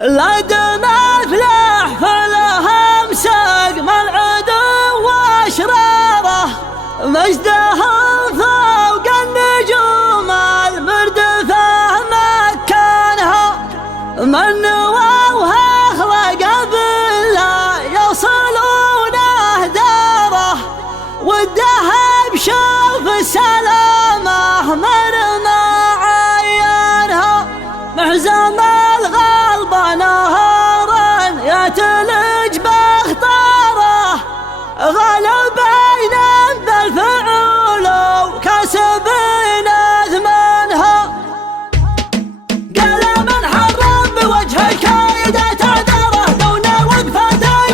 لدى مفلح فلهم سقم العدو واشراره، مجدهم فوق النجوم المردفة مكانها، من نواوها اخلق بالله يوصلونه داره، والذهب شوف السلامة مرمى عينها، محزم الغلب نهارا يتلج باخطاره، غلبين بالفعول وكسبين اثمنها، قال من حرم بوجه الكيد تعذره، دون وقفة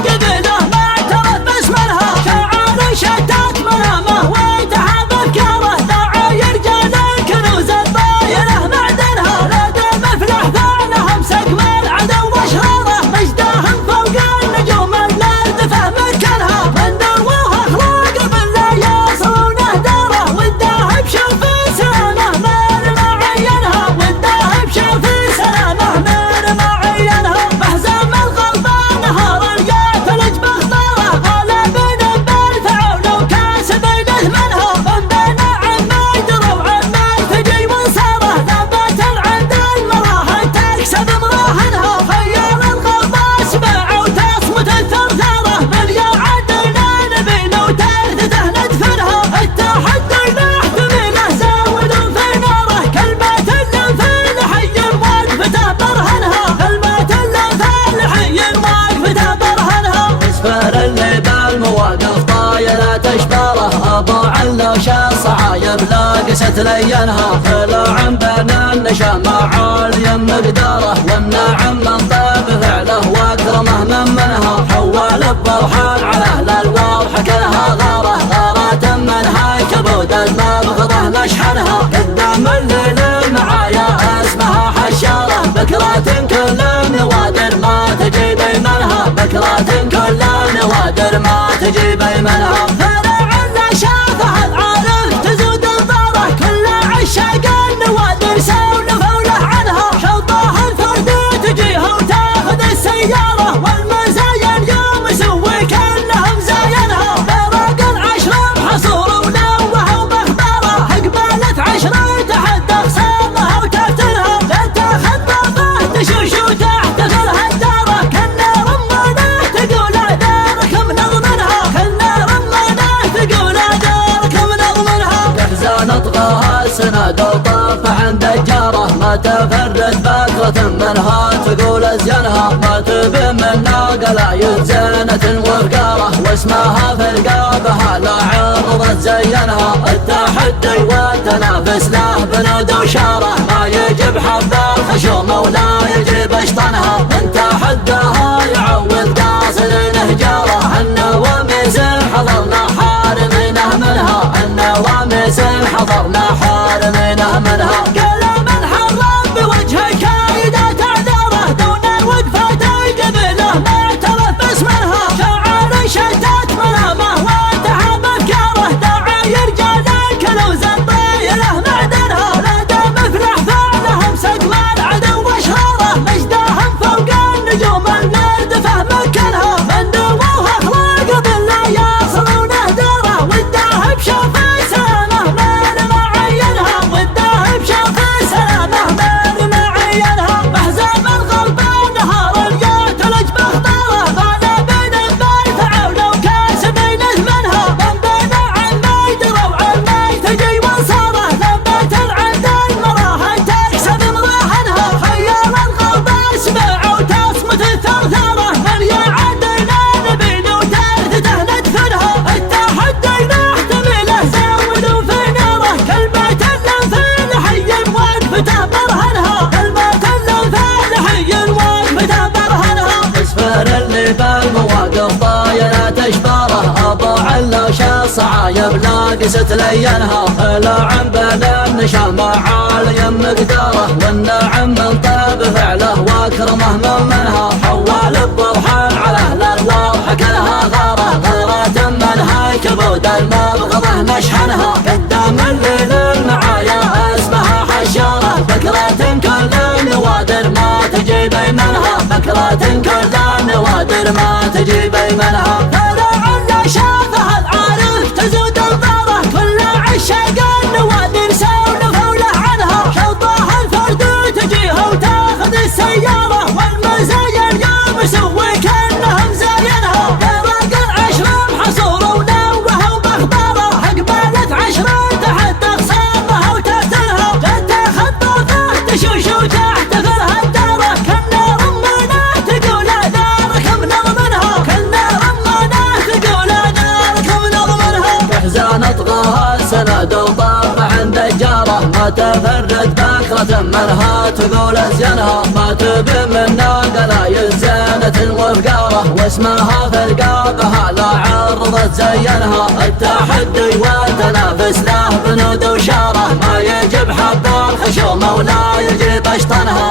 قبله ما اعترف باسمها، شعار شتات منامه وانتهى بافكاره، داعي رجال الكنوز الطايله معدنها، لدى مفلح فعلهم سقم العدو واشراره، مجدهم فوق النجوم المردفه مكانها، من دروها اخلاق بالله يصونه داره، والذهب شوف سلامه مرمى عينها، والذهب شوف سلامه مرمى عينها، محزم القلب نهار يثلج باخطاره، غالبين بالفعول وكاسبين اثمنها، من بين عما يدروا وعما تجي وانصاره، ثبات عند المراهن تكسب مراهنها، خيال القلب اسمع وتصمت الثرثاره، من يعدنا نبينا وترثته ندفنها، التحدي نحتمله زاود في ناره، كلمة الانفال حي وقفته برهنها، كلمة الانفال حي وقفته برهنها، اسفار اللي بالمواقف طايلة تشباره، ابو علوش الصعايب لاقست لينها، طلع بين النشا مع اليم مقداره، والنعم من طيب فعله واكرمه من منها، حول البرحان على اهل الواضح كلها غاره، غارة منها كبود المبغضه نشحنها، قدام الليل المعايا اسمها حشاره، بكرة كل النوادر ما تجي بيمنها، بكرة كل النوادر ما تجي بيمنها، فرع اللي شافه العارف تزود انظاره، كل عشاق النوادر سولفوا له عنها، شوطه الفرد تجيه وتاخذ السياره، والمزايا اليوم يسوي كانهم زاينها، فرق العشر محصور ولوه باخباره، اقبلت عشره تحدى خصامها وتفتنها، لا تخطفه تشوش وتحتفلها الداره، كنا رمانه تقول دارك منظمنها، كنا رمانه تقول دارك منظمنها، احزان اطغاها السند وطاف عند الجاره، ما تفرد بكرة منها تقول ازينها، ما تبي منا قلايد زينة وفقاره، واسمها في رقابها لا عرضت زينها، التحدي والتنافس له بنود وشاره، ما يجيب حب الخشوم ولا يجيب اشطنها، من تحداها يعود قاصد نهجاره، النواميس حضرنا حارمينه منها، النواميس حضرنا حارمينه منها، قال من حرم بوجه الكيد تعذره، دون الوقفة قبله ما اعترف باسمها، شعار شتات منامه وانتهى بافكاره، داعي رجال الكنوز الطايله معدنها، لدى مفلح فعلهم سقم العدو واشراره، مجدهم فوق النجوم المردفه مكانها، من دروها اخلاق بالله يصلونه داره، والذهب شوف سلامه مرمى عينها، والذهب شوف سلامه مرمى عينها، محزم القلب نهار يثلج باخطاره، غالبين بالفعول وكاسبين اثمنها، من بين عما يدروا وعما تجي وانصاره، ثبات عند المراهن تكسب مراهنها، خيال القلب اسمع وتصمت الثرثاره، من يعدنا نبينا وترثته ندفنها، التحدي نحتمله زاود في ناره، كلمة الانفال حي وقفته برهنها، كلمة الانفال حي وقفته برهنها، اسفار اللي بالمواقف طايلة تشباره، ابو علوش الصعايب لاقست لينها، طلع بين النشا مع اليم مقداره، والنعم من طيب فعله واكرمه من منها، حول البرحان على اهل الواضح كلها غاره، غارة منها كبود المبغضه نشحنها، قدام الليل المعايا اسمها حشاره، بكرة كل النوادر ما تجي بيمنها. ذات كل النوادر ما تجيب منها. فرع اللي شافها العارف تزود انظاره كل عشاق النوادر سولفوا له عنها. شوطها الفرد تجيه وتاخذ السيارة والمزايا اليوم سوي كأنهم زاينها. باقي العشرة محصورة ونوه وباخباره قبالت عشرة تحت اخصامها وتحتها. لا تخطفه تشوش وتحتفلها الدارة كنا رمانه تقول دارك بنضمنها. كنا رمانه تقول دارك بنضمنها. بحزان اطغاها السند وطاف عند الجارة ما تفرد بكرة منها تقول ازينها. ما تبي منا قلايل زينة وفقارة واسمها في رقابها لا عرضت زينها. التحدي والتنافس له بنود وشارة ما يجيب حب الخشوم ولا يجيب اشطنها.